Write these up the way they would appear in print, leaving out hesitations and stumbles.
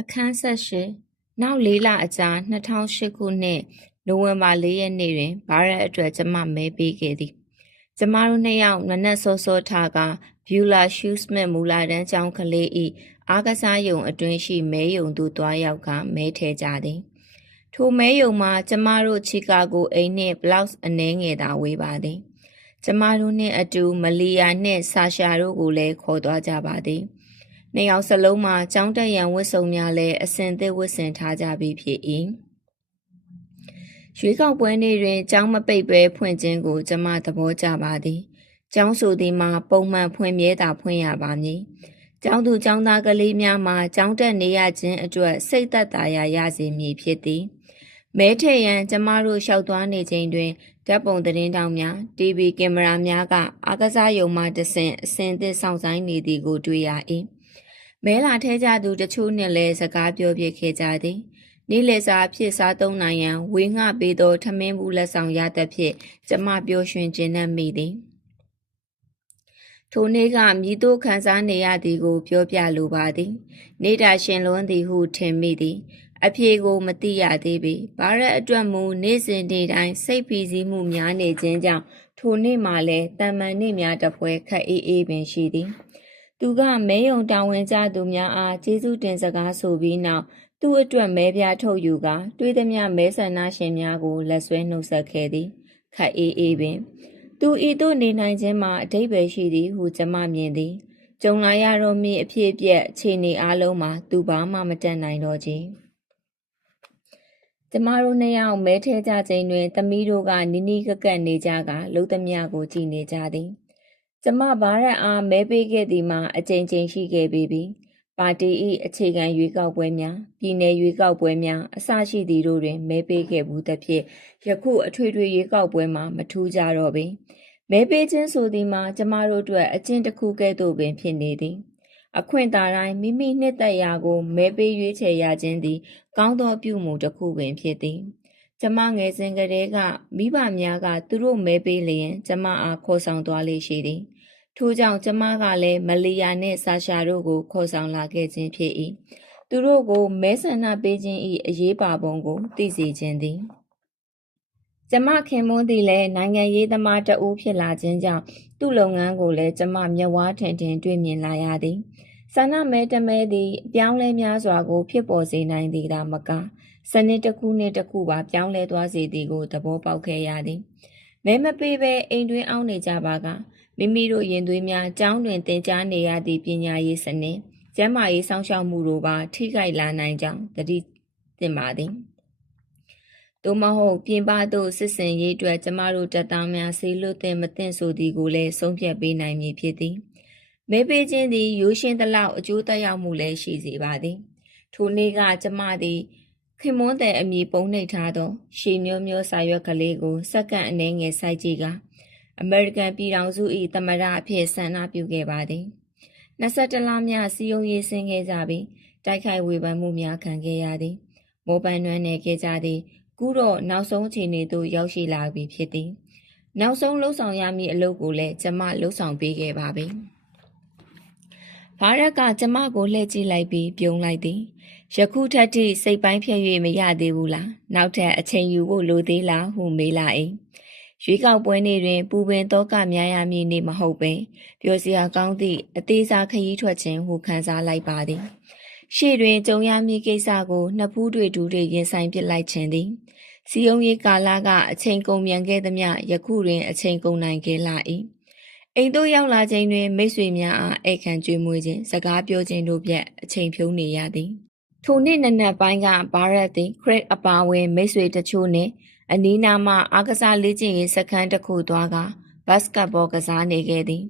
အခန်း18နောက်၄လအကြာ2008ခုနှစ်နိုဝင်ဘာ4ရက်နေ့တွင်ဗာရက်အတွက်ကျမမဲပေးခဲ့သည်ကျမတို့နှစ်ယောက်နနက်စောစောထကဗျူလာရှူးစမစ်မူလာတန်းကျောင်းကလေး၏အားကစားယုံအတွင်းရှိမဲယုံသို့သွားရောက်ကမဲထည့်ကြသည်ထိုမဲယုံမှာကျမတို့ချီကာဂိုအိမ်နှင့်ဘလောက်စ်အနှဲငယ်သာဝေးပါသည်ကျမတို့နှင့်အတူမလီယာနှင့်ဆာရှာတို့ကိုလည်းခေါ်သွားကြပါသည်နှစ်ယောက်စလုံးမှာကျောင်းတက်ရန်ဝတ်စုံများလည်းအစင်သစ်ဝတ်ဆင်ထားကြပြီးဖြစ်၏ရွေးကောက်ပွဲနေ့တွင်ကျောင်းမပိတ်ဘဲဖွင့်ခြင်းကိုကျမသဘောကျပါသည်ကျောင်းဆိုသည်မှာပုံမှန်ဖွင့်မြဲသာဖွင့်ရပါမည်ကျောင်းသူကျောင်းသားကလေးများမှာကျောင်းတက်နေရခြင်းအတွက်စိတ်သက်သာရာရစေမည်ဖြစ်သည်မဲထည့်ရန်ကျမတို့လျှောက်သွားနေချိန်တွင်ဓာတ်ပုံသတင်းတောက်များ TV ကင်မရာများကအားကစားရုံမှတဆင့်အစင်သစ်ဆောင်ဆိုင်နေသည်ကိုတွေ့ရ၏မဲလာထဲကြသူတချို့နှင့်လည်းစကားပြောပြခဲ့ကြသည်နေ့လည်စာအဖြစ်စားသုံးနိုင်ရန်ဝေငှပေးသောထမင်းဘူးလက်ဆောင်ရသဖြင့်ကျမပျော်ရွှင်ခြင်းနဲ့မိသည်ထိုနေ့ကမြည်သို့ခံစားနေရသည်ကိုပြောပြလိုပါသည်နေတာရှင်လွန်းသည်ဟုထင်မိသည်အဖြေကိုမသိရသေးပေဗာရက်အတွက်မူနေ့စဉ်နေ့တိုင်းစိတ်ဖိစီးမှုများနေခြင်းကြောင့်ထိုနေ့မှလည်းတန်မှန်နေ့များတစ်ပွဲခက်အေးအေးပင်ရှိသည်သူကမဲယုံတာဝန်ကျသူများအားကျေးဇူးတင်စကားဆိုပြီးနောက်သူ့အတွက်မဲပြားထုတ်ယူကတွေးသမျှမဲဆန္ဒရှင်များကိုလက်ဆွဲနှုတ်ဆက်ခဲ့သည်ခက်အေးအေးပင်သူဤသို့နေနိုင်ခြင်းမှာအဓိပ္ပာယ်ရှိသည်ဟုကျမမြင်သည်ကြုံလာရတော့မည်အဖြစ်အပျက်အခြေအနေအလုံးမှာသူဘာမှမတတ်နိုင်တော့ချေကျမတို့နှစ်ယောက်မဲထဲကြချိန်တွင်သမီးတို့ကနီးနီးကပ်ကပ်နေကြကလှုပ်သမျှကိုကြည်နေကြသည်ကျမဗာရက်အားမဲပေးခဲ့သည်မှာအကြိမ်ကြိမ်ရှိခဲ့ပြီးပြီပါတီ၏အခြေခံရွေးကောက်ပွဲများပြည်내ရွေးကောက်ပွဲများအစရှိသည်တို့တွင်မဲပေးခဲ့ဘူးသဖြင့်ယခုအထွေထွေရွေးကောက်ပွဲမှာမထူးကြတော့ပေမဲပေးခြင်းဆိုသည်မှာကျမတို့အတွက်အကျင့်တစ်ခုကဲ့သို့ပင်ဖြစ်နေသည်အခွင့်သာတိုင်းမိမိနှစ်သက်ရာကိုမဲပေးရွေးချယ်ရခြင်းသည်ကောင်းသောပြုမှုတစ်ခုပင်ဖြစ်သည်ကျမငယ်စဉ်ကတည်းကမိဘများကသူတို့မဲပေးလျင်ကျမအားခေါ်ဆောင်သွားလေရှိသည်ထို့ကြောင့်ကျမကလည်းမလီယာနှင့်ဆာရှာတို့ကိုခေါ်ဆောင်လာခဲ့ခြင်းဖြစ်၏သူတို့ကိုမဲဆန္ဒပေးခြင်း၏အရေးပါပုံကိုသိစေခြင်းသည်ကျမခင်မွန်းသည်လည်းနိုင်ငံရေးသမားတဦးဖြစ်လာခြင်းကြောင့်သူ့လုပ်ငန်းကိုလည်းကျမမျက်ဝါးထင်ထင်တွေ့မြင်လာရသည်ဆန္ဒမဲတမဲသည်အပြောင်းလဲများစွာကိုဖြစ်ပေါ်စေနိုင်သည်သာမကစနစ်တစ်ခုနှင့်တစ်ခုပါပြောင်းလဲသွားစေသည်ကိုသဘောပေါက်ခဲ့ရသည်မဲမပေးဘဲအိမ်တွင်းအောင်းနေကြပါကမိမိတို့ရင်သွေးများကျောင်းတွင်သင်ကြားနေရသည့်ပညာရေးစနစ်ကျန်းမာရေးစောင့်ရှောက်မှုတို့ပါထိခိုက်လာနိုင်ကြောင်းသတိသင့်ပါသည်သို့မဟုတ်ပြင်ပသို့စစ်စင်ရေးအတွက်ကျမတို့တပ်သားများဆေးလွတ်သင့်မသင့်ဆိုသည်ကိုလည်းဆုံးဖြတ်ပေးနိုင်မည်ဖြစ်သည်မဲပေးခြင်းသည်ရိုးရှင်းသလောက်အကျိုးသက်ရောက်မှုလည်းရှိစေပါသည်ထိုနေ့ကကျမသည်ခင်မွန်းတဲ့အမည်ပုံနှိပ်ထားသောရှေမျိုးမျိုးစာရွက်ကလေးကိုစက္ကန့်အနည်းငယ်စိုက်ကြည့်ကအမေရိကန်ပြည်ထောင်စု၏သမ္မတအဖြစ်ဆန္ဒပြုခဲ့ပါသည်21လများစီယုံရေးဆင်းခဲ့ကြပြီးတိုက်ခိုက်ဝေဖန်မှုများခံခဲ့ရသည်မောပန်းနွမ်းနယ်ခဲ့ကြသည်ကူတော့နောက်ဆုံးအခြေအနေသို့ရောက်ရှိလာပြီဖြစ်သည်နောက်ဆုံးလှုပ်ဆောင်ရမည့်အလုပ်ကိုလည်းကျမလှုပ်ဆောင်ပေးခဲ့ပါပြီဗာရက်ကကျမကိုလှည့်ကြည့်လိုက်ပြီးပြုံးလိုက်သည်ယခုထက်ထိစိတ်ပိုင်းဖြတ်၍မရသေးဘူးလားနောက်ထပ်အချိန်ယူဖို့လိုသေးလားဟုမေးလာ၏ရွေးကောက်ပွဲနေ့တွင်ပူပင်သောကများရမည်နေ့မဟုတ်ပဲပျော်စရာကောင်းသည့်အသေးစားခရီးထွက်ခြင်းဟုခံစားလိုက်ပါသည်ရှေ့တွင်ကြုံရမည့်ကိစ္စကိုနှစ်ဖူးတွေတူတွေရင်ဆိုင်ပစ်လိုက်ခြင်းသည်စီယုံရေးကာလကအချိန်ကုန်မြန်ခဲ့သမျှယခုတွင်အချိန်ကုန်နိုင်ခဲ့လာ၏အိမ်သို့ရောက်လာချိန်တွင်မိတ်ဆွေများအားအိတ်ခံကြွေးမွေးခြင်းစကားပြောခြင်းတို့ဖြင့်အချိန်ဖြုံးနေရသည်ထိုနေ့နနက်ပိုင်းကဗာရက်သည်ခရစ်အပါဝင်မိတ်ဆွေတချို့နှင့်အနီးနားမှအားကစားလေ့ကျင့်ရေးစခန်းတစ်ခုသွားကဘတ်စကတ်ဘောကစားနေခဲ့သည်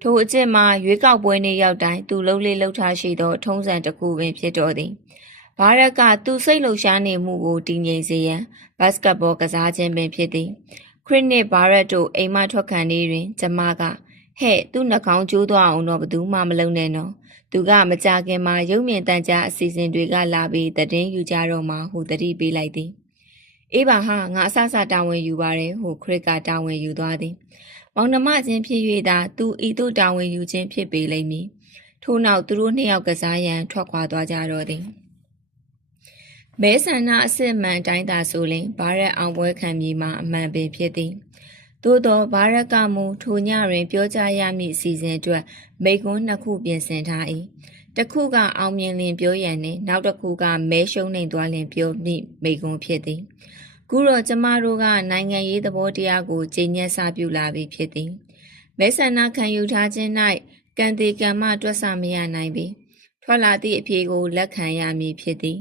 ထိုအကျင့်မှာရွေးကောက်ပွဲနေ့ရောက်တိုင်းသူလှုပ်လေလှုပ်ထားရှိသောထုံးစံတစ်ခုပင်ဖြစ်တော်သည်ဗာရက်ကသူစိတ်လှုပ်ရှားနေမှုကိုတည်ငြိမ်စေရန်ဘတ်စကတ်ဘောကစားခြင်းပင်ဖြစ်သည်ခရစ်နှင့်ဗာရက်တို့အိမ်မထွက်ခံနေတွင်ကျမကဟဲ့သူ့နှာခေါင်းကျိုးသွားအောင်တော့ဘသူမှမလုပ်နဲ့နော်သူကမကြခင်မှာရုပ်မြင်သံကြားအစီအစဉ်တွေကလာပြီးသတင်းယူကြတော့မှဟူသတိပေးလိုက်သည်အေးပါဟာငါအဆအဆတာဝန်ယူပါတယ်ဟုခရစ်ကတာဝန်ယူသွားသည်မောင်နှမချင်းဖြစ်၍သာသူဤသို့တာဝန်ယူခြင်းဖြစ်ပေလိမ့်မည်ထို့နောက်သူတို့နှစ်ယောက်ကစားရန်ထွက်ခွာသွားကြတော့သည် မဲဆန္ဒအစစ်မှန်တိုင်းသာဆိုရင်ဗာရက်အောင်ပွဲခံမည်မှာအမှန်ပင်ဖြစ်သည်သို့သောဗာရက်ကမူထိုညတွင်ပြောကြားရမည့်အစီအစဉ်အတွက်မိန့်ခွန်းနှစ်ခုပြင်ဆင်ထား၏တစ်ခုကအောင်မြင်လင်ပြောရန်နှင့်နောက်တစ်ခုကမဲရှုံးနေသွားလင်ပြောမည့်မိန့်ခွန်းဖြစ်သည်ခုတော့ကျမတို့ကနိုင်ငံရေးသဘောတရားကိုကျင့်ညက်စာပြုလာပြီဖြစ်သည်မဲဆန္ဒခံယူထားခြင်း၌ကံတေကံမတွက်ဆမရနိုင်ပြီထွက်လာသည့်အဖြေကိုလက်ခံရမည်ဖြစ်သည်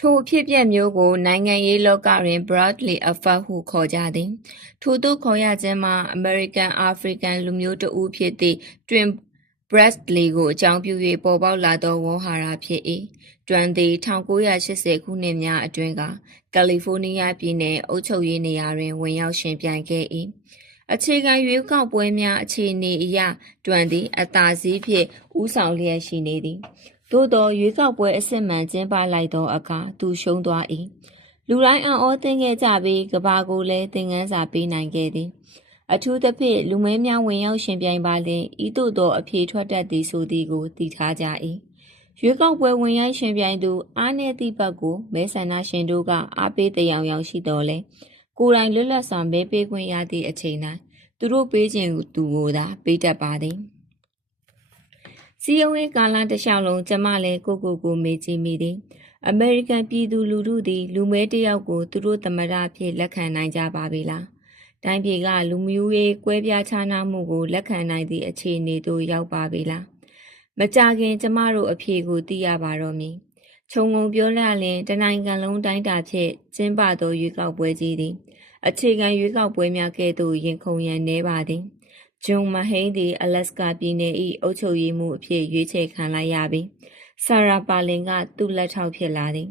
ထိုအဖြစ်အပျက်မျိုးကိုနိုင်ငံရေးလောကတွင် Bradley Effect ဟုခေါ်ကြသည်ထိုသို့ခေါ်ရခြင်းမှာ American African လူမျိုးတဦးဖြစ်သည့် Twin Bradley ကိုအကြောင်းပြု၍ပေါ်ပေါက်လာသောဝေါဟာရဖြစ်၏တွင်သည်1980ခုနှစ်များအတွင်းကကယ်လီဖိုးနီးယားပြည်နယ်အုပ်ချုပ်ရေးနေရာတွင်ဝင်ရောက်ရှင်ပြိုင်ခဲ့၏အခြေခံရွေးကောက်ပွဲများအခြေအနေအရတွင်သည်အသာစီးဖြင့်ဦးဆောင်လျက်ရှိနေသည်သို့သောရွေးကောက်ပွဲအစစ်မှန်ကျင်းပလိုက်သောအခါသူရှုံးသွား၏လူတိုင်းအံ့ဩသင့်ခဲ့ကြပြီးကဘာကိုလည်းသင်ခန်းစာပေးနိုင်ခဲ့သည်အထူးသဖြင့်လူမဲများဝင်ရောက်ရှင်ပြိုင်ပါလျင်ဤသို့သောအဖြေထွက်တတ်သည်ဆိုသည်ကိုသိထားကြ၏ရွေးကောက်ပွဲဝင်ရောက်ရှင်ပြိုင်သူအားနည်းသည့်ဘက်ကိုမဲဆန္ဒရှင်တို့ကအားပေးတယောင်ယောင်ရှိတော်လဲကိုယ်တိုင်လွတ်လပ်စွာမဲပေးခွင့်ရသည့်အချိန်တိုင်းသူတို့ပေးခြင်းသူကိုသာပေးတတ်ပါသည်စီယုံရေးကာလတစ်လျှောက်လုံးကျမလည်းကိုမေးကြည့်မိသည်အမေရိကန်ပြည်သူလူထုသည်လူမဲတစ်ယောက်ကိုသူတို့သမ္မတအဖြစ်လက်ခံနိုင်ကြပါပြီလားတိုင်းပြည်ကလူမျိုးရေးကွဲပြားခြားနားမှုကိုလက်ခံနိုင်သည့်အခြေအနေသို့ရောက်ပါပြီလားမကြခင်ကျမတို့အဖြေကိုသိရပါတော့မည်ခြုံငုံပြောရလျင်တနိုင်ငံလုံးတိုင်းတာဖြင့်ကျင်းပသောရွေးကောက်ပွဲကြီးသည်အခြေခံရွေးကောက်ပွဲများကဲ့သို့ရင်ခုန်ရန်နေပါသည်ဂျွန်မဟိန်းသည်အလက်စကာပြည်နယ်၏အုပ်ချုပ်ရေးမှူးအဖြစ်ရွေးချယ်ခံလိုက်ရပြီးဆာရာပါလင်ကသူ့လက်ထောက်ဖြစ်လာသည်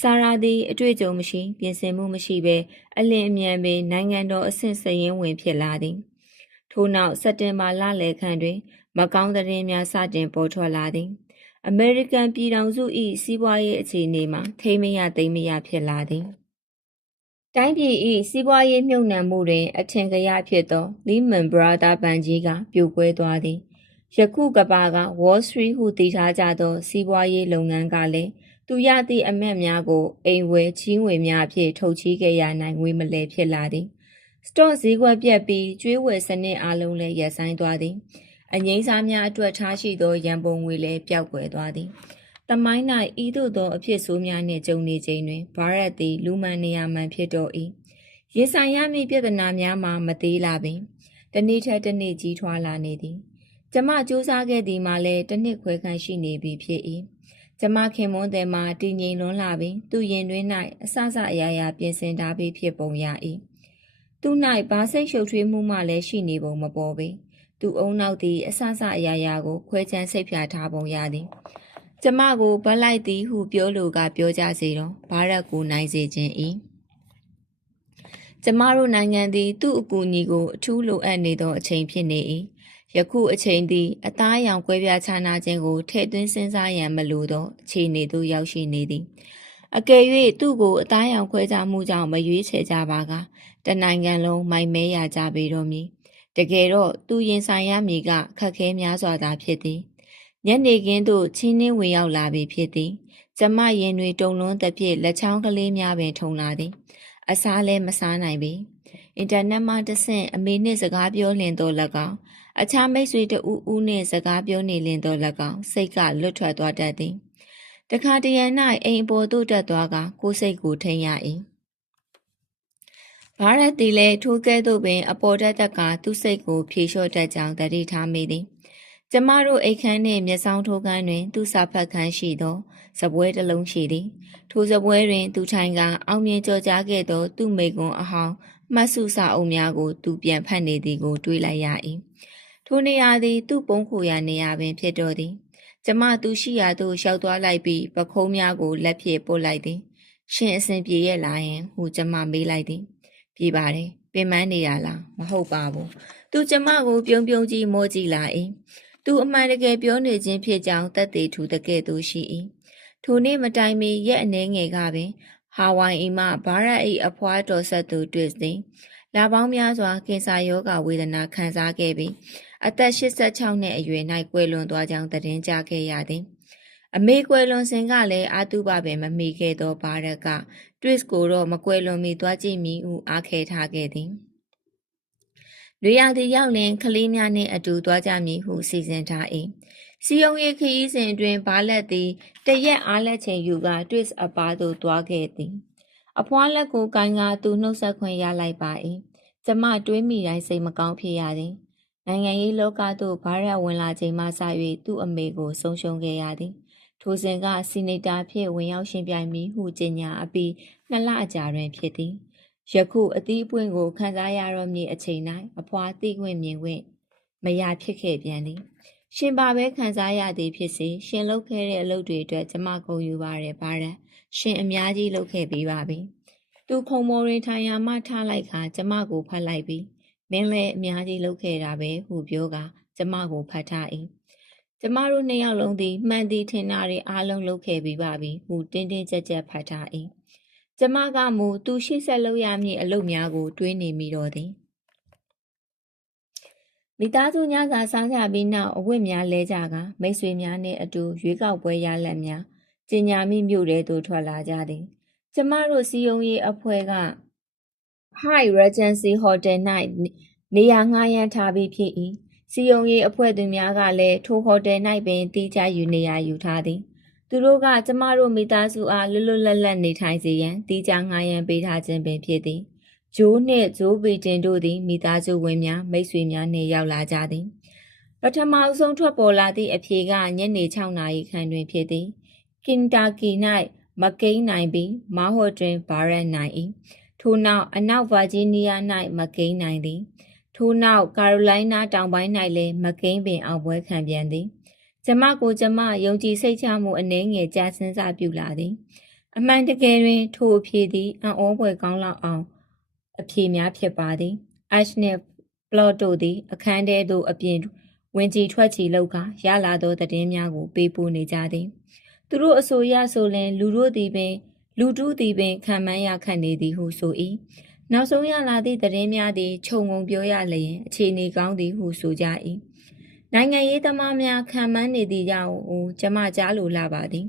ဆာရာသည်အတွေ့အကြုံမရှိပြင်ဆင်မှုမရှိဘဲအလင်းအမြန်ပင်နိုင်ငံတော်အဆင့်စည်ရင်းဝင်ဖြစ်လာသည်ထို့နောက်စက်တင်ဘာလလယ်ခန့်တွင်မကောင်းသတင်းများစတင်ပေါ်ထွက်လာသည်အမေရိကန်ပြည်ထောင်စု၏စီးပွားရေးအခြေအနေမှာထိမရသိမ့်မရဖြစ်လာသည်တိုင်းပြည်၏စီးပွားရေးမြုပ်နှံမှုတွင်အထင်ကရဖြစ်သော Lehman Brothers ဘဏ်ကြီးကပြိုကွဲသွားသည်ယခုကမ္ဘာက Wall Street ဟုသိထားကြသောစီးပွားရေးလုပ်ငန်းကလည်းသူရသည့်အမတ်များကိုအိမ်ဝယ်ချီးငွေများအဖြစ်ထုတ်ချေးခဲ့ရနိုင်ငွေမလဲဖြစ်လာသည်စတော့ဈေးကွက်ပြတ်ပြီးကျွေးဝယ်စနစ်အလုံးလည်းရပ်ဆိုင်းသွားသည်အငိမ့်စားများအတွက်ထားရှိသောရန်ပုံငွေလည်းပျောက်ကွယ်သွားသည်တမိုင်း၌ဤသို့သောအဖြစ်ဆိုးများနှင့်ကြုံနေချိန်တွင်ဗာရက်သည်လူမှန်နေရာမှန်ဖြစ်တော်၏ရင်ဆိုင်ရမည့်ပြဿနာများမှာမသေးလာပင်တစ်နေ့ထက်တစ်နေ့ကြီးထွားလာနေသည်ကျမစူးစမ်းခဲ့သည်မှာလည်းတစ်နှစ်ခွဲခန့်ရှိနေပြီဖြစ်၏ကျမခင်မွန်းသည်မှာတည်ငြိမ်လွန်းလာပင်သူရင်တွင်၌အဆအရာရာပြင်ဆင်ထားပြီးဖြစ်ပုံရ၏သူ၌ဘာစိတ်ရှုပ်ထွေးမှုမှလည်းရှိနေပုံမပေါ်ပေသူအုံနောက်သည်အဆအရာရာကိုခွဲခြမ်းစိတ်ဖြာထားပုံရသည်ကျမကိုဗတ်လိုက်သည်ဟုပြောလိုကပြောကြစေတော့ဗာရက်ကိုနိုင်စေခြင်း၏ကျမတို့နိုင်ငံသည်သူ့အကူအညီကိုအထူးလိုအပ်နေသောအချိန်ဖြစ်နေ၏ယခုအချိန်သည်အသားအရောင်ကွဲပြားခြားနားခြင်းကိုထည့်သွင်းစဉ်းစားရန်မလိုသောအခြေအနေသို့ရောက်ရှိနေသည်အကယ်၍သူ့ကိုအသားရောင်ခွဲခြားမှုကြောင့်မရွေးချယ်ကြပါကတနိုင်ငံလုံးမိုက်မဲရကြပေတော့မည်တကယ်တော့သူရင်ဆိုင်ရမည်ကခက်ခဲများစွာသာဖြစ်သည်ညနေခင်းသို့ချင်းနှင်းဝင်ရောက်လာပြီဖြစ်သည်ကျမရင်တွေတုန်လွန်းသဖြင့်လက်ချောင်းကလေးများပင်ထုံလာသည်အစားလည်းမစားနိုင်ပေအင်တာနက်မှတဆင့်အမေနှင့်စကားပြောလင်တော့၎င်းအခြားမိတ်ဆွေတဦးဦးနှင့်စကားပြောနေလင်တော့၎င်းစိတ်ကလွတ်ထွက်သွားတတ်သည်တခါတရံ၌အိမ်ပေါ်သို့တက်သွားကကိုယ်စိတ်ကိုထိန်ရ၏ဗာရက်သည်လည်းထိုကဲ့သို့ပင်အပေါ်တက်တက်ကသူ့စိတ်ကိုဖြေလျှော့တတ်ကြောင်းသတိထားမိသည်ကျမတို့အိတ်ခမ်းနှင့်မျက်စောင်းထိုးခမ်းတွင်သူစာဖတ်ခမ်းရှိသောစပွဲတစ်လုံးရှိသည်ထိုစပွဲတွင်သူထိုင်ကအောင်မြင်ကြော်ကြားခဲ့သောသူ့မိကွန်းအဟောင်းမှတ်စုစာအုပ်များကိုသူပြန်ဖတ်နေသည်ကိုတွေးလိုက်ရ၏ထိုနေရာသည်သူ့ပုံးခိုရာနေရာပင်ဖြစ်တော်သည်ကျမသူရှိရာသို့လျှောက်သွားလိုက်ပြီးပခုံးများကိုလက်ဖြင့်ပို့လိုက်သည်ရှင်အစဉ်ပြေရဲ့လားယင်ဟုကျမမေးလိုက်သည်ပြေပါတယ်ပင်ပန်းနေရလားမဟုတ်ပါဘူးသူကျမကိုပြုံးပြုံးကြီးမောကြည့်လာ၏သူအမှန်တကယ်ပြောနေခြင်းဖြစ်ကြောင်းသက်သေထူတကဲ့သို့ရှိ၏ထိုနေ့မတိုင်မီရက်အနည်းငယ်ကပင်ဟာဝိုင်အီမှဗာရက်၏အဖွားတော်ဆက်သူတွေ့သည်လပေါင်းများစွာကင်ဆာရောဂါဝေဒနာခံစားခဲ့ပြီးအသက်86နှစ်အရွယ်၌ကွယ်လွန်သွားကြောင်းသတင်းကြားခဲ့ရသည် အမေကွယ်လွန်စဉ်ကလည်းအာတုပပင်မမိခဲ့သောဘာရက်က twist ကိုတော့မကွယ်လွန်မီသွားကြည့်မည်ဟုအားခဲထားခဲ့သည်။လွေရာသီရောက်လင်ကလေးများနှင့်အတူသွားကြမည်ဟုစီစဉ်ထား၏။စီယုံရီခရီးစဉ်အတွင်းဘာလက်သည်တရက်အားလက်ချိန်ယူက twist အပါသို့သွားခဲ့သည်။အဖွားလက်ကိုကိုင်းကသူနှုတ်ဆက်ခွင့်ရလိုက်ပါ၏။ကျမတွေးမိတိုင်းစိတ်မကောင်းဖြစ်ရသည်။နိုင်ငံရေးလောကသို့ဘာရက်ဝင်လာချိန်မှစ၍သူ့အမေကိုဆုံးရှုံးခဲ့ရသည်။ထိုစဉ်ကစီနီတာဖြစ်ဝင်ရောက်ရှင်ပြိုင်မည်ဟုကြေညာအပြီး2 လအကြာတွင်ဖြစ်သည်။ယခုအသီးအပွင့်ကိုခံစားရတော့မည်အချိန်၌အဖွားသိခွင့်မြင်ခွင့်မရဖြစ်ခဲ့ပြန်သည်။ရှင်ပါပဲခံစားရသည်ဖြစ်စေရှင်လုပ်ခဲ့တဲ့အလုပ်တွေအတွက်ကျမဂုဏ်ယူပါတယ်ဘာရက်ရှင်အများကြီးလုပ်ခဲ့ပေးပါပြီ။သူခုံမော်ရင်ထိုင်ရာမှထားလိုက်ခါကျမကိုဖတ်လိုက်ပြီးမင်းလည်းအများကြီးလုပ်ခဲ့တာပဲဟုပြောကကျမကိုဖတ်ထား၏။ကျမတို့2 ယောက်လုံးသည်မှန်သည်ထင်တာတွေအားလုံးလုပ်ခဲ့ပြီးပါပြီဟုတင်းတင်းကြပ်ကြပ်ဖတ်ထား၏။ကျမကမူသူရှိဆက်လုပ်ရမည့်အလုပ်များကိုတွေးနေမိတော့သည်။မိသားစုညစာစားကြပြီးနောက်အဝတ်များလဲကြကမိတ်ဆွေများနှင့်အတူရွေးကောက်ပွဲရလဒ်များကျင်ညာမိမြို့ထဲသို့ထွက်လာကြသည်။ကျမတို့စီယုံရေးအဖွဲ့က High Regency Hotel ၌နေရာငှားရမ်းထားပြီးဖြစ်၏စီယုံရေးအဖွဲ့သူများကလည်းထိုဟိုတယ်၌ပင်တီးခြားနေရာယူထားသည်သူတို့ကကျမတို့မိသားစုအားလွတ်လွတ်လပ်လပ်နေထိုင်စေရန်တီးခြားငှားရမ်းပေးထားခြင်းပင်ဖြစ်သည်ဂျိုးနှင့်ဂျိုးပီတင်တို့သည်မိသားစုဝင်များမိတ်ဆွေများနှင့်ရောက်လာကြသည်ပထမအဆုံးထွက်ပေါ်လာသည့်အဖြေကညနေ6 နာရီခန့်တွင်ဖြစ်သည်ကင်တာကီ၌မကိန်းနိုင်ပြီးမာဟော့တွင်ဘာရက်နိုင်၏ထို့နောက်အနောက်ဗာဂျီးနီးယား၌မကိန်းနိုင်သည်ထို့နောက်ကာရိုလိုင်းနားတောင်ပိုင်း၌လည်းမကိန်းပင်အောင်ပွဲခံပြန်သည်ကျမကိုကျမယုံကြည်စိတ်ချမှုအနှဲငယ်ကြာစင်းစားပြုလာသည်အမှန်တကယ်တွင်ထိုအဖြေသည်အံ့ဩဖွယ်ကောင်းလောက်အောင်အဖြေများဖြစ်ပါသည်Ash နှင့် Plot တို့သည်အခန်းထဲသို့အပြင်ဝင်ကြည်ထွက်ချီလောက်ကရလာသောသတင်းများကိုပေးပို့နေကြသည်သူတို့အဆိုအရဆိုလျှင်လူတုသည်ပင်ခံမှန်းရခတ်နေသည်ဟုဆို၏နောက်ဆုံးရလာသည့်သတင်းများသည်ခြုံငုံပြောရလျင်အခြေအနေကောင်းသည်ဟုဆိုကြ၏နိုင်ငံရေးသမားများခံမှန်းနေသည့်ကြောင့်ကျမကြားလိုလာပါသည်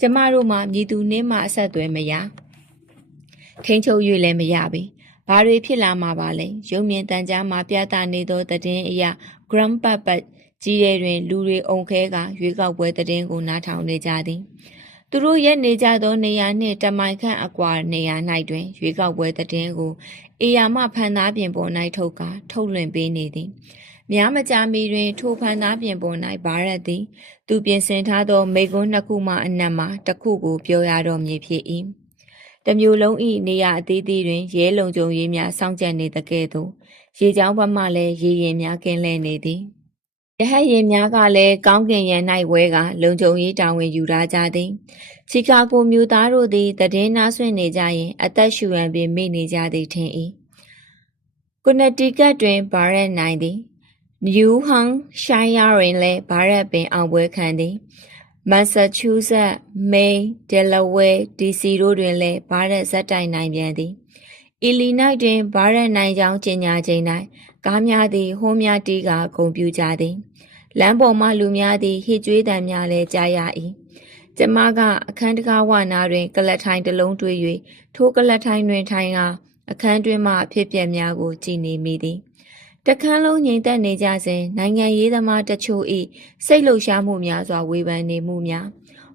ကျမတို့မှမြည်သူနှင့်မှအဆက်အသွယ်မရထိန်းချုပ်၍လည်းမရပေဘာတွေဖြစ်လာမှာပါလဲရုံမြင်တန်ကြားမှာပြသနေသောသတင်းအရ Grand Papa ကြီးရဲတွင်လူတွေအုံခဲကရွေးကောက်ပွဲသတင်းကိုနားထောင်နေကြသည်သူတို့ရက်နေကြသောနေရာနှင့်တမိုင်ခန့်အကွာနေရာ၌တွင်ရွေးကောက်ပွဲသတင်းကိုအေယာမဖန်သားပြင်ပေါ်၌ထုတ်လွှင့်ပေးနေသည်များမကြာမီတွင်ထိုဖန်သားပြင်ပေါ်၌ဘာရက်သည်သူပြင်ဆင်ထားသောမိကွန်း2 ခုမှအနက်မှတစ်ခုကိုပြောရတော့မည်ဖြစ်၏တမျိုးလုံး၏နေရာအသီးသီးတွင်ရဲလုံခြုံရေးများစောင့်ကြပ်နေသကဲ့သို့ရေကြောင်းဘက်မှလည်းရေရင်များကင်းလှည့်နေသည်ရဟတ်ယာဉ်များကလည်းကောင်းကင်ယံ၌ဝဲကလုံခြုံရေးတာဝန်ယူထားကြသည်ချီကာဂိုမြို့သားတို့သည်သတင်းနားဆွင့်နေကြရင်အသက်ရှူရန်ပင်မိနေကြသည်ထင်၏ကွန်နတီကတ်တွင်ဘာရက်နိုင်သည်နယူးဟမ်ရှိုင်းယားတွင်လည်းဘာရက်ပင်အောင်ပွဲခံသည်မက်ဆာချူးဆက်မိန်းဒယ်လဝဲဒီစီတို့တွင်လည်းဘာရက်ဇက်တိုင်နိုင်ပြန်သည်အီလီနိုက်တွင်ဘာရက်နိုင်ကြောင်းကြေညာချိန်၌ကားများသည်ဟိုးများတီးကဂုံပြူကြသည်လမ်းပေါ်မှလူများသည်ဟစ်ကြွေးသံများလည်းကြားရ၏ကျမကအခန်းတကားဝနာတွင်ကလတ်ထိုင်တစ်လုံးတွေး၍ထိုကလတ်ထိုင်တွင်ထိုင်ကအခန်းတွင်မှအဖြစ်ပြက်များကိုကြည်နေမိသည်တခန်းလုံးငြိမ်သက်နေကြစဉ်နိုင်ငံရေးသမားတချို့၏စိတ်လှုပ်ရှားမှုများစွာဝေဖန်နေမှုများ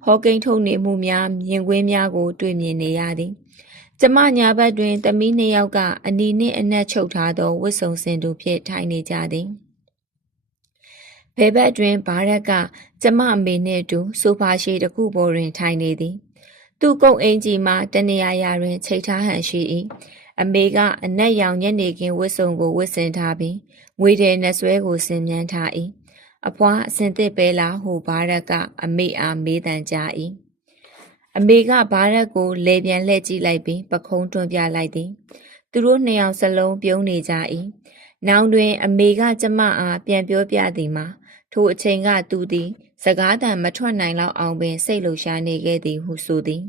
ဟောကိန်းထုတ်နေမှုများမြင်ကွင်းများကိုတွေ့မြင်နေရသည်ကျမညာဘက်တွင်သမီး2 ယောက်ကအနီနှင့်အနက်ချုပ်ထားသောဝတ်စုံစင်တူဖြင့်ထိုင်နေကြသည်ဘဲဘက်တွင်ဘာရက်ကကျမအမေနှင့်အတူဆိုဖာရှည်တစ်ခုပေါ်တွင်ထိုင်နေသည်သူ့ကုတ်အင်ကြီးမှာတနေရာရာတွင်ချိတ်ထားဟန်ရှိ၏အမေကအနက်ရောင်ညနေခင်းဝတ်စုံကိုဝတ်ဆင်ထားပြီးငွေတယ်နှဆွဲကိုဆင်မြန်းထား၏အဖွားအစင်သစ်ပဲလားဟုဘာရက်ကအမေအားမေးတန်ကြား၏အမေကဘာရက်ကိုလေပြန်လှည့်ကြည့်လိုက်ပြီးပခုံးတွန်းပြလိုက်သည်သူတို့2 ယောက်စလုံးပြုံးနေကြ၏နောင်တွင်အမေကကျမအားပြန်ပြောပြသည်မှာထိုအချိန်ကသူသည်စကားသံမထွက်နိုင်လောက်အောင်ပင်စိတ်လှုပ်ရှားနေခဲ့သည်ဟုဆိုသည်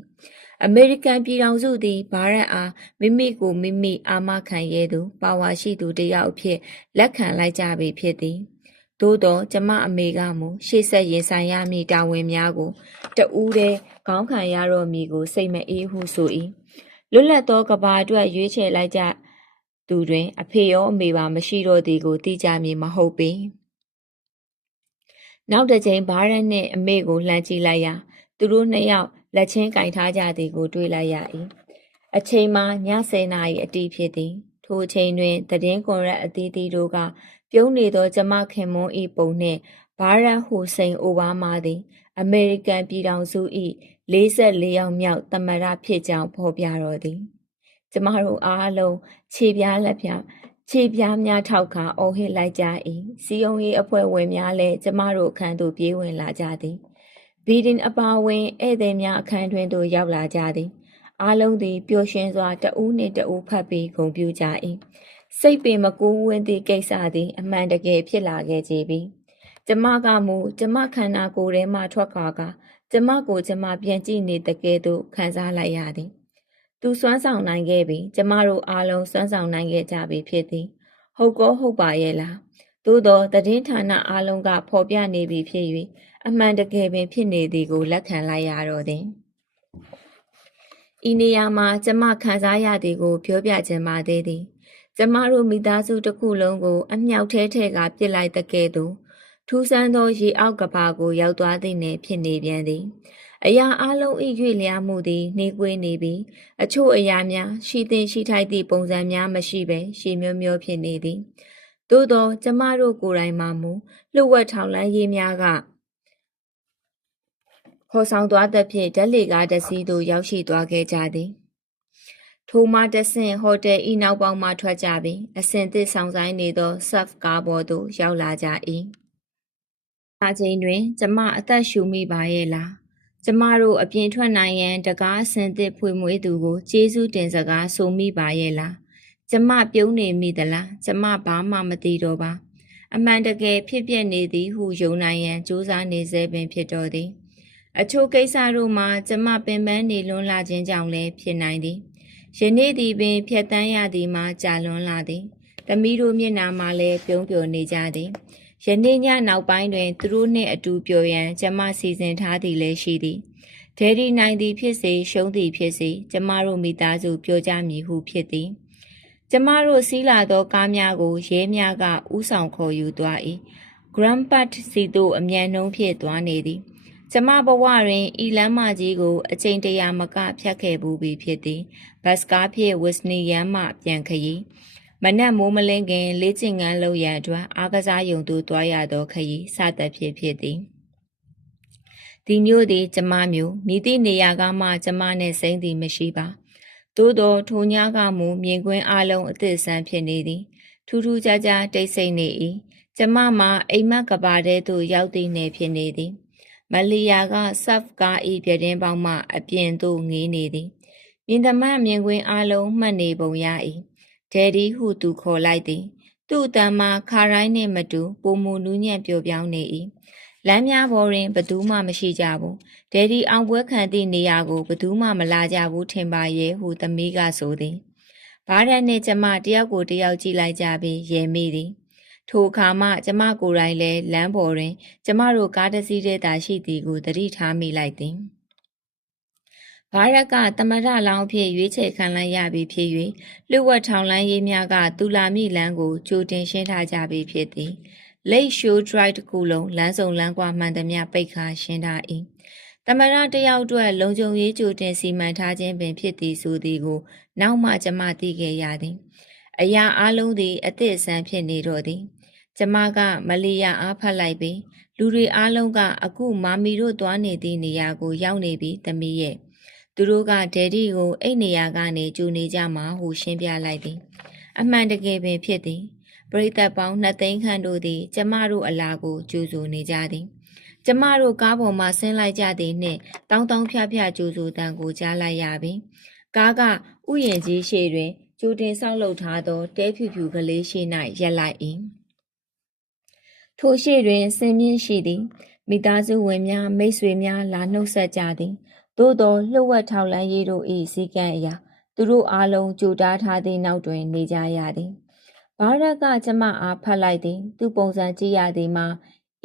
အမေရိကန်ပြည်ထောင်စုသည်ဘာရက်အားမိမိကိုမိမိအာမခံရဲသူပါဝါရှိသူတစ်ယောက်အဖြစ်လက်ခံလိုက်ကြပြီဖြစ်သည် သို့သောကျမအမေကမူရှေ့ဆက်ရင်ဆိုင်ရမည့်တာဝန်များကိုတဦးတည်းခေါင်းခံရတော့မည်ကိုစိတ်မအေးဟုဆို၏လွတ်လပ်သောကဘာအတွက်ရွေးချယ်လိုက်ကြသူတွင်အဖေရောအမေပါမရှိတော့သည်ကိုသိကြမည်မဟုတ်ပေနောက်တစ်ချိန်ဘားရက်နှင့်အမေကိုလှမ်းကြည့်လိုက်ရာသူတို့နှစ်ယောက်လက်ချင်းကင်ထားကြသည်ကိုတွေ့လိုက်ရ၏အချိန်မှာည10 နာရီအတိဖြစ်သည်ထိုအချိန်တွင်သတင်းကွန်ရက်အသီးသီးတို့ကပြုံးနေသောကျမခင်မွန်း၏ပုံနှင့်ဘားရက်ဟူစိန်အိုဘားမားသည်အမေရိကန်ပြည်ထောင်စု၏44ယောက်မြောက်သမ္မတဖြစ်ကြောင်းဖော်ပြတော်သည်ကျမတို့အားလုံးခြေပြားလက်ပြားခြေပြားများထောက်ခါအော်ဟစ်လိုက်ကြ၏စီယုံရေးအဖွဲ့ဝင်များလည်းကျမတို့အခန်းသို့ပြေးဝင်လာကြသည်ဘီဒင်အပါဝင်ဧည့်သည်များအခန်းတွင်သို့ရောက်လာကြသည်အားလုံးသည်ပျော်ရွှင်စွာတဦးနှင့်တဦးဖတ်ပြီးဂုဏ်ပြုကြ၏စိတ်ပင်မကူးဝန်းသည့်ကိစ္စသည်အမှန်တကယ်ဖြစ်လာခဲ့ကြပြီကျမကမူကျမခန္ဓာကိုယ်ထဲမှထွက်ခွာကာကျမကိုကျမပြန်ကြည့်နေတကယ်သို့ခံစားလိုက်ရသည်သူစွမ်းဆောင်နိုင်ခဲ့ပြီကျမတို့အားလုံးစွမ်းဆောင်နိုင်ခဲ့ကြပြီဖြစ်သည်ဟုတ်ကောဟုတ်ပါရဲ့လားသို့သောသတင်းဌာနအားလုံးကဖော်ပြနေပြီဖြစ်၍အမှန်တကယ်ပင်ဖြစ်နေသည်ကိုလက်ခံလိုက်ရတော့သည်ဤနေရာမှာကျမခံစားရသည်ကိုပြောပြခြင်းပါသေးသည်ကျမတို့မိသားစုတစ်ခုလုံးကိုအမြောက်ထဲထဲကပြစ်လိုက်တကယ်သို့ထူးဆန်းသောရေအောက်ကဘာကိုရောက်သွားသည်နှင့်ဖြစ်နေပြန်သည်အရာအလုံး၏ရွေ့လျားမှုသည်နှေးကွေးနေပြီးအချို့အရာများရှိသင်ရှိထိုက်သည့်ပုံစံများမရှိဘဲရှည်မျိုးမျိုးဖြစ်နေသည်သို့သောကျမတို့ကိုယ်တိုင်မှမူလှုပ်ဝက်ထောင်လန်းရေးများကခေါ်ဆောင်သွားသဖြင့်ဓာတ်လေကားတစ်စီးသို့ရောက်ရှိသွားခဲ့ကြသည်ထိုမှတဆင့်ဟိုတယ်၏နောက်ပေါင်းမှထွက်ကြပြီးအစင်သစ်ဆောင်ဆိုင်နေသောဆပ်ကားပေါ်သို့ရောက်လာကြ၏အချိန်တွင်ကျမအသက်ရှူမိပါရဲ့လားကျမတို့အပြင်ထွက်နိုင်ရန်တကားအစင်သစ်ဖွေမွေးသူကိုကျေးဇူးတင်စကားဆိုမိပါရဲ့လားကျမပြုံးနေမိသလားကျမဘာမှမသိတော့ပါအမှန်တကယ်ဖြစ်ပျက်နေသည်ဟုယုံနိုင်ရန်ကြိုးစားနေစေပင်ဖြစ်တော်သည်အချို့ကိစ္စတို့မှာကျမပင်ပန်းနေလွန်းလာခြင်းကြောင့်လည်းဖြစ်နိုင်သည်ယနေ့သည်ပင်ဖြတ်တန်းရသည်မှာကြာလွန်းလာသည်သမီးတို့မျက်နှာမှာလည်းပြုံးပျော်နေကြသည်ယနေ့ညနောက်ပိုင်းတွင်သူတို့နှင့်အတူပျော်ရန်ကျမစီစဉ်ထားသည်လည်းရှိသည်ဒယ်ဒီနိုင်သည်ဖြစ်စေရှုံးသည်ဖြစ်စေကျမတို့မိသားစုပျော်ကြမည်ဟုဖြစ်သည်ကျမတို့စီးလာသောကားများကိုရဲများကဥဆောင်ခေါ်ယူသွား၏ဂရမ်ပတ်စီသို့အမြန်နှုံးဖြင့်သွားနေသည်ကျမဘဝတွင်ဤလမ်းမကြီးကိုအချိန်တရာမကဖြတ်ခဲ့ဘူးပြီဖြစ်သည်ဘတ်စကားဖြင့်ဝစ်နီယမ်မှပြန်ခရီးမနက်မိုးမလင်းခင်လေ့ကျင့်ခန်းလုပ်ရန်အတွက်အားကစားရုံသို့သွားရသောခရီးစသဖြင့်ဖြစ်သည်ဒီမျိုးသည်ကျမမျိုးမိသည့်နေရာကမှကျမနှင့်စိမ့်သည်မရှိပါသို့သောထိုညကမူမြင်ကွင်းအလုံးအသစ်ဆန်းဖြစ်နေသည်ထူးထူးခြားခြားတိတ်ဆိတ်နေ၏ကျမမှာအိမ်မက်ကဘာထဲသို့ရောက်သည်နှင့်ဖြစ်နေသည်မလီယာကဆပ်ကား၏ပြတင်းပေါက်မှအပြင်သို့ငေးနေသည်မြင်သမျှမြင်ကွင်းအလုံးမှတ်နေပုံရ၏ဒယ်ဒီဟုသူခေါ်လိုက်သည်သူ့အတန်မှာခါတိုင်းနှင့်မတူပိုမူနူးညံ့ပျော်ပြောင်းနေ၏လမ်းများပေါ်တွင်ဘသူမှမရှိကြဘူးဒယ်ဒီအောင်ပွဲခံသည့်နေရာကိုဘသူမှမလာကြဘူးထင်ပါရဲ့ဟုသမီးကဆိုသည်ဘားရက်နှင့်ကျမတယောက်ကိုတယောက်ကြည့်လိုက်ကြပြီးရဲမိသည်ထိုအခါမှကျမကိုယ်တိုင်လည်းလမ်းပေါ်တွင်ကျမတို့ကားတစ်စီးတည်းသာရှိသည်ကိုသတိထားမိလိုက်သည်ဘားရက်ကသမရလောင်းဖြစ်ရွေးချယ်ခံလိုက်ရပြီဖြစ်၍လှုပ်ဝက်ထောင်လန်းရေးများကတူလာမိလမ်းကိုကြိုတင်ရှင်းထားကြပြီဖြစ်သည် Lake Shore Drive တစ်ခုလုံးလမ်းစုံလမ်းကွာမှန်သမျှပိတ်ခါရှင်းထား၏သမရတယောက်အတွက်လုံခြုံရေးကြိုတင်စီမံထားခြင်းပင်ဖြစ်သည်ဆိုသည်ကိုနောက်မှကျမသိခဲ့ရသည်အရာအလုံးသည်အသစ်အဆန်းဖြစ်နေတော့သည်ကျမကမလီယာအားဖတ်လိုက်ပြီးလူတွေအားလုံးကအခုမာမီတို့သွားနေသည့်နေရာကိုရောက်နေပြီသမီးရဲ့သူတို့ကဒယ်ဒီကိုအိတ်နေရာကနေကြိုနေကြမှာဟုရှင်းပြလိုက်သည်အမှန်တကယ်ပင်ဖြစ်သည်ပရိသတ်ပေါင်း2 သိန်းခန့်တို့သည်ကျမတို့အလာကိုကြိုဆိုနေကြသည်ကျမတို့ကားပေါ်မှဆင်းလိုက်ကြသည်နှင့်တောင်းတောင်းဖြဖြကြိုဆိုတန်ကိုကြားလိုက်ရပြီကားကဥယျာဉ်ကြီးရှေ့တွင်ကြိုတင်ဆောက်လုပ်ထားသောတဲဖြူဖြူကလေးရှိ၌ရပ်လိုက်၏ထိုရှိတွင်စင်မြင့်ရှိသည်မိသားစုဝင်များမိတ်ဆွေများလာနှုတ်ဆက်ကြသည်သို့သောလှုပ်ဝက်ထောက်လန်းရေးတို့၏စည်းကမ်းအရာသူတို့အားလုံးကြိုတားထားသည့်နောက်တွင်နေကြရသည် ဘာရက်ကကျမအားဖတ်လိုက်သည်သူပုံစံကြည့်ရသည်မှာ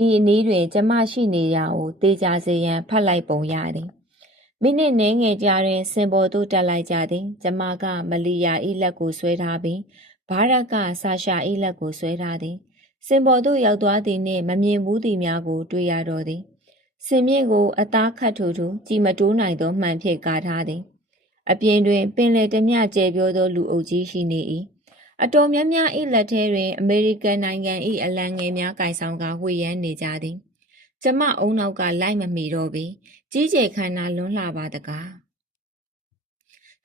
ဤအနည်းတွင်ကျမရှိနေရာကိုတေချာစေရန်ဖတ်လိုက်ပုံရသည်မိနစ်နည်းငယ်ကြာတွင်စင်ပေါ်သို့တက်လိုက်ကြသည်ကျမကမလီယာ၏လက်ကိုဆွဲထားပြီးဘာရက်ကဆာရှာ၏လက်ကိုဆွဲထားသည်စင်ပေါ်သို့ရောက်သွားသည်နှင့်မမြင်ဘူးသည်များကိုတွေ့ရတော့သည်စင်မြင့်ကိုအသားခတ်ထူထူကြည်မတိုးနိုင်သောမှန်ဖြစ်ကာထားသည်အပြင်တွင်ပင်လယ်တမျှကျဲပြောသောလူအုပ်ကြီးရှိနေ၏အတော်များများ၏လက်ထဲတွင်အမေရိကန်နိုင်ငံ၏အလံငယ်များကင်ဆောင်ကာဝှေ့ရမ်းနေကြသည်ကျမအုံနောက်ကလိုက်မမီတော့ပေကြီးကျယ်ခမ်းနားလွန်းလှပါတကား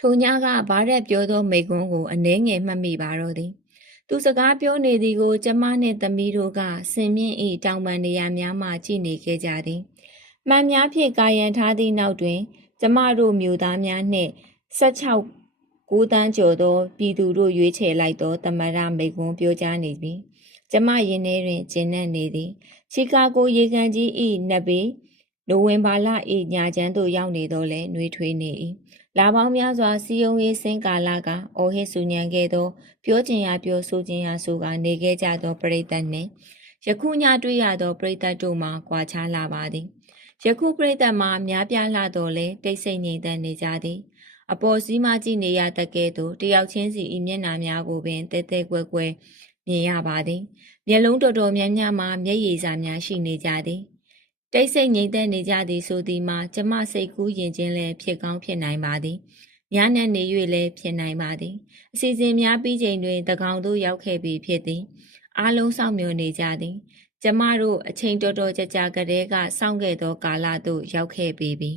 ထိုညကဘာရက်ပြောသောမိကွန်းကိုအနှဲငယ်မှတ်မိပါတော့သည်သူစကားပြောနေသည်ကိုကျမနှင့်သမီးတို့ကစင်မြင့်၏တောင်ပန်နေရာများမှကြည့်နေခဲ့ကြသည်မှန်များဖြင့်ကာယံထားသည့်နောက်တွင်ကျမတို့မျိုးသားများနှင့်16 9 တန်းကျော်သောပြည်သူတို့ရွေးချယ်လိုက်သောသမရမိကွန်းပြောကြားနေပြီကျမရင်ထဲတွင်ကျဉ်နှံ့နေသည်ချီကာဂိုရေကန်ကြီး၏နဘေးနိုဝင်ဘာလ၏ညချမ်းသို့ရောက်နေတော့လဲနှွေးထွေးနေ၏လာပေါင်းများစွာစီယုံရေးစင်းကာလကအော်ဟစ်ဆူညံခဲ့သောပြောကျင်ရာပြောဆိုခြင်းရာဆိုကနေခဲ့ကြသောပရိသတ်နှင့်ယခုညတွေ့ရသောပရိသတ်တို့မှာကွာခြားလာပါသည်ယခုပရိသတ်မှာများပြားလာတော့လဲတိတ်ဆိတ်ငြိမ်သက်နေကြသည်အပေါ်စီးမှကြည့်နေရတကဲ့သို့တယောက်ချင်းစီ၏မျက်နှာများကိုပင်တဲတဲကွဲကွဲမြင်ရပါသည်မျက်လုံးတော်တော်များများမှာမျက်ရည်စာများရှိနေကြသည်တိတ်ဆိတ်ငြိမ်သက်နေကြသည်ဆိုသည်မှာကျမစိတ်ကူးယဉ်ခြင်းလည်းဖြစ်ကောင်းဖြစ်နိုင်ပါသည်ညနေနေ၍လည်းဖြစ်နိုင်ပါသည်အစီအစဉ်များပြီးချိန်တွင်တကောင်သို့ရောက်ခဲ့ပြီဖြစ်သည်အားလုံးစောင့်မျှော်နေကြသည်ကျမတို့အချိန်တော်တော်ကြာကြာကတည်းကစောင့်ခဲ့သောကာလသို့ရောက်ခဲ့ပြီ